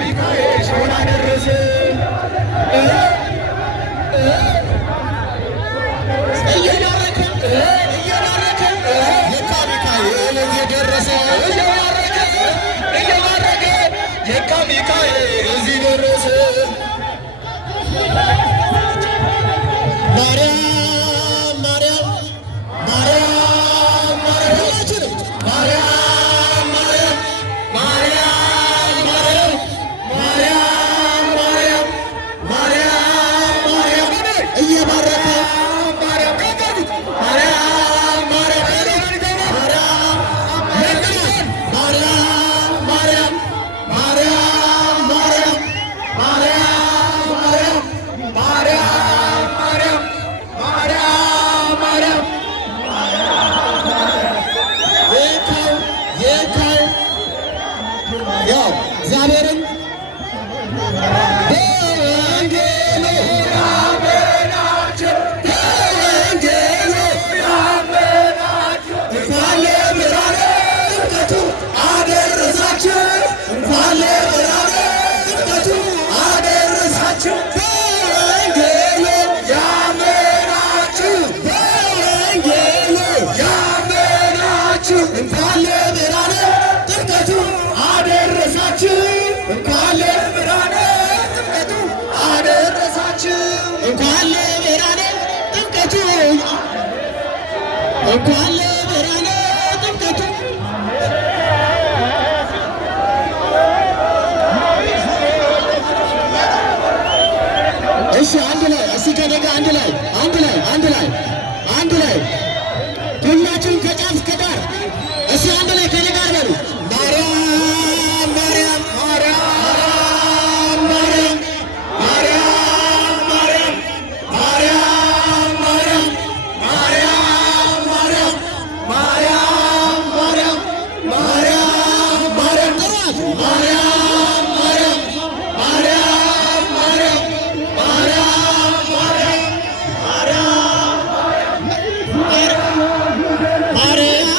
ሚካኤል ሾላ ደረሰ እየባረከ የካ ሚካኤል እየደረሰ እየባረከ የካ ሚካኤል እዚህ ደረሰ። ማርያም ማርያም ማርያም ማርያም ሁላችንም ማርያም ማርያም ማርያም ማርያም ማርያም ማርያም ማርያም ማርያም እየባረከ ማርያም ከቀዱት ማርያም ማርያም ማርያም ማርያም ማርያም ማርያም ማርያም ማርያም ማርያም ማርያም የካው ያው እግዚአብሔርን በወንጌሉ ያመናችሁ በወንጌሉ ያመናችሁ እንኳን ለብርሃነ ጥምቀቱ አደረሳችሁ እንኳን ለብርሃነ ጥምቀቱ አደረሳችሁ። በወንጌሉ ያመናችሁ በወንጌሉ ያመናችሁ እንኳን ለብርሃነ ጥምቀቱ አደረሳችሁ እንኳን ለብርሃነ ጥምቀቱ አደረሳችሁ እንኳን ለብርሃነ ጥምቀቱ እንኳን ለብርሃነ ጥምቀቱ እሺ አንድ ላይ እስኪ ከደጋ አንድ ላይ ሁላችሁም ከጫፍ እስከ ዳር እስኪ አንድ ላይ ከደጋ በሉ ማርያም ማርያም ማርያም ማርያም ማርያም ማርያም ማርያም ማርያም ማርያም ማርያም ማርያም ማርያም ማርያም ጥራት ማርያም ማርያም ማርያም ማርያም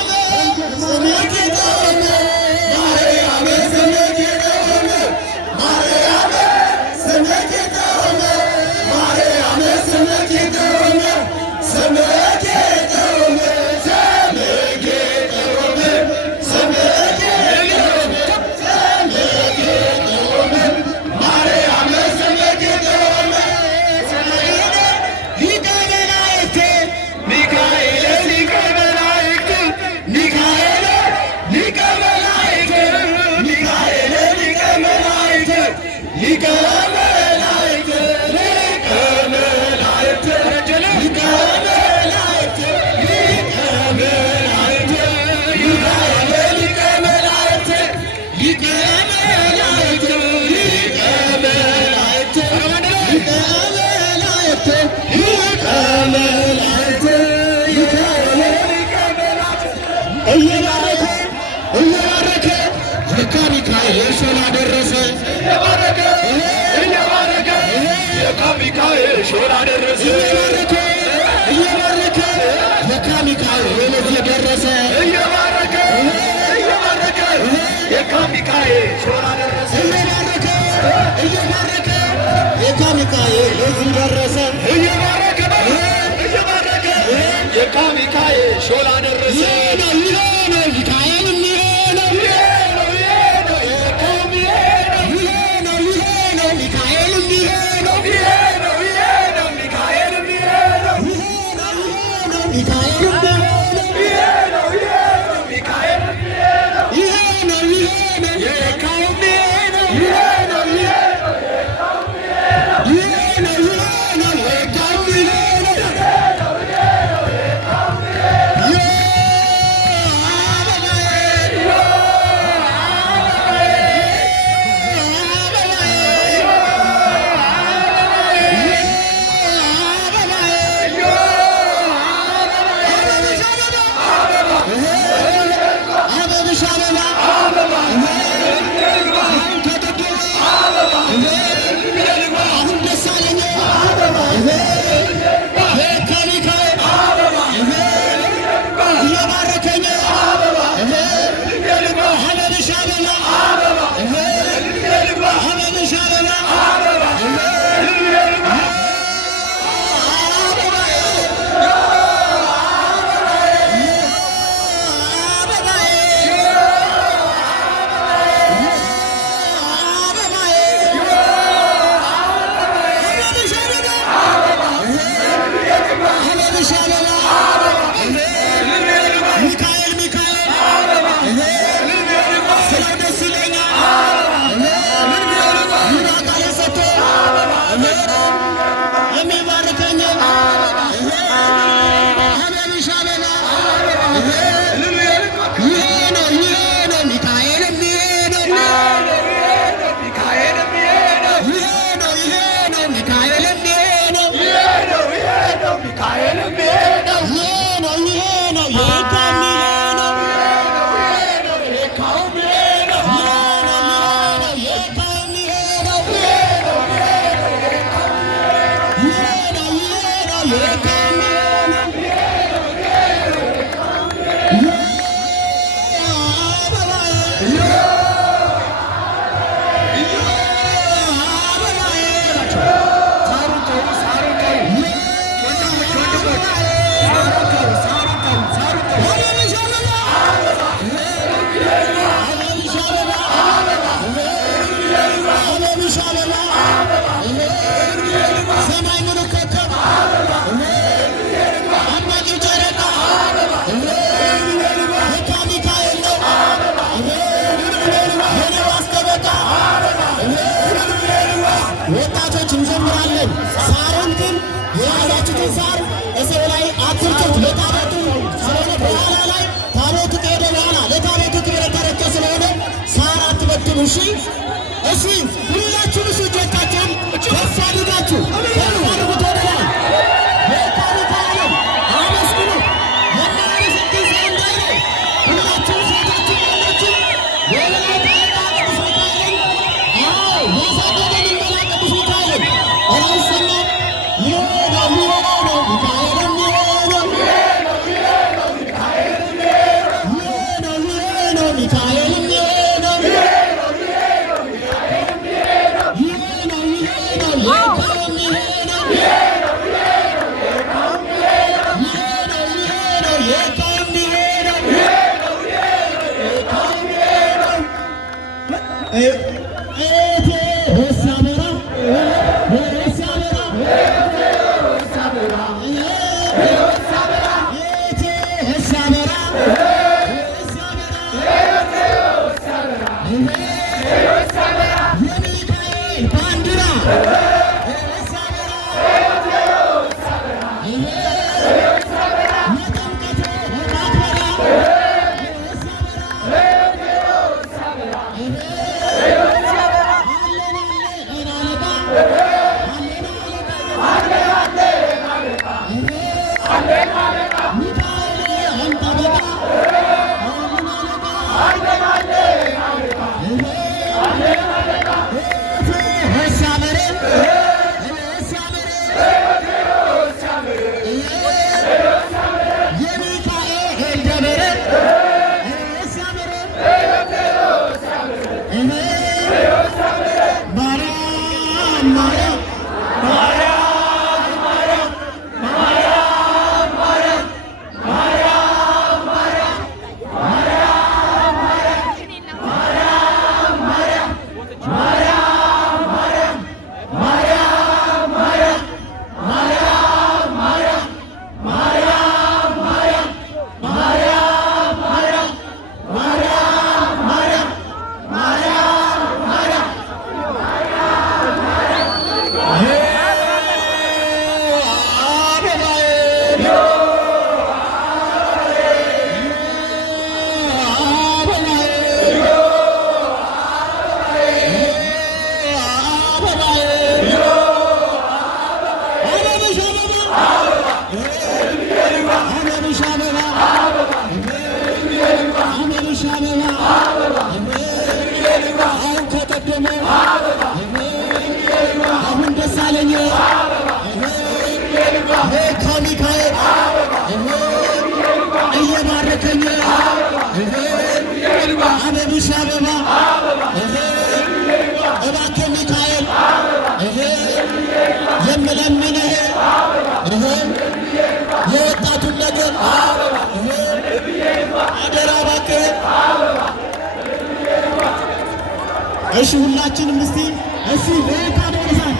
እየባረከ የካ ሚካኤል ሾላ ደረሰ እየባረከ የካ ሚካኤል ሾላ ደረሰ እየባረከ የካ ሚካኤል እዚህ ደረሰ እየባረከ የካ ሚካኤል ሾላ ደረሰ እየባረከ የካ ሚካኤል እዚህ ደረሰ እየባረከ የካ ሚካኤል ሾላ ደረሰ እስኪ ሁላችሁም እጆቻችሁን ከፍ አድርጋችሁ ከፍ አድርጉት ወደ ላይ ጌታ ሚካኤልን አመስግኑ። የማያመሰግን ሰው እንዳይኖር ሁላችሁም ሴቶችም ወንዶችም የበላይ ታላቅ ቅዱስ ሚካኤልን ያሳደገን መልአክ ቅዱስ ሚካኤልን አላሰማም። ይሄነው ሚካኤልም ይሄነው ሚካኤልም አበብሽ አበባ እባክህ ሚካኤል የምለምንህ የወጣቱን ነገር አደራ እባክህ። እሺ ሁላችንም እስቲ ቤታ ደርሳል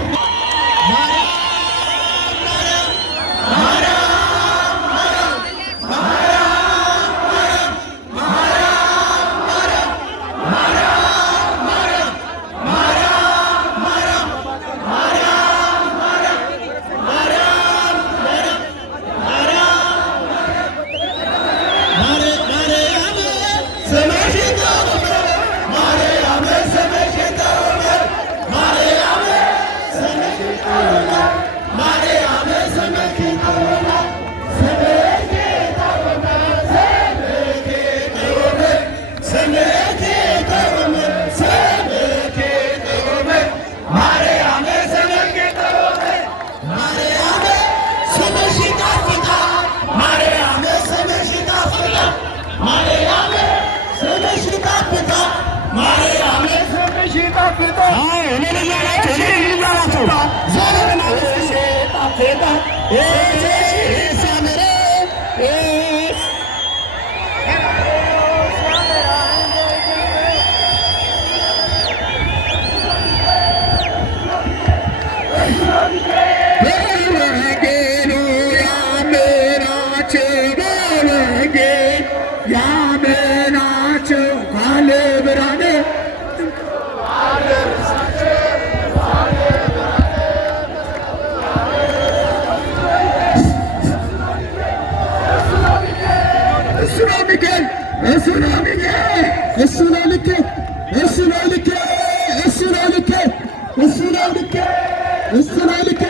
እሱ ነው ልኬ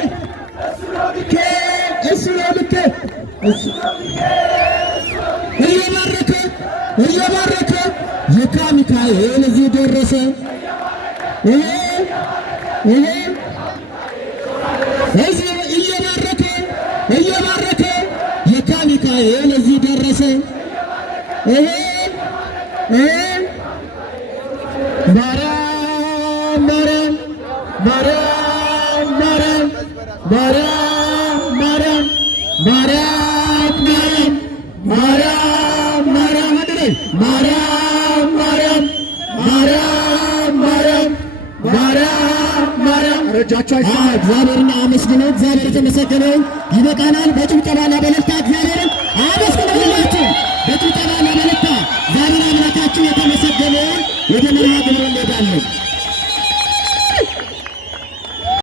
እሱ ነው ልኬ እየባረከ የካ ሚካኤል እዚህ ደረሰ። እየባረከ የካ ሚካኤል እዚህ ደረሰ። እግዚአብሔርን አመስግነው። እግዚአብሔር የተመሰገነውን ይበቃናል። በጭብጨባና በእልልታ እግዚአብሔርን አመስግኑላችሁ። በጭብጨባና በእልልታ እግዚአብሔር አምላካችን የተመሰገነውን ወደ መርሃ ግብሩ እንሄዳለን።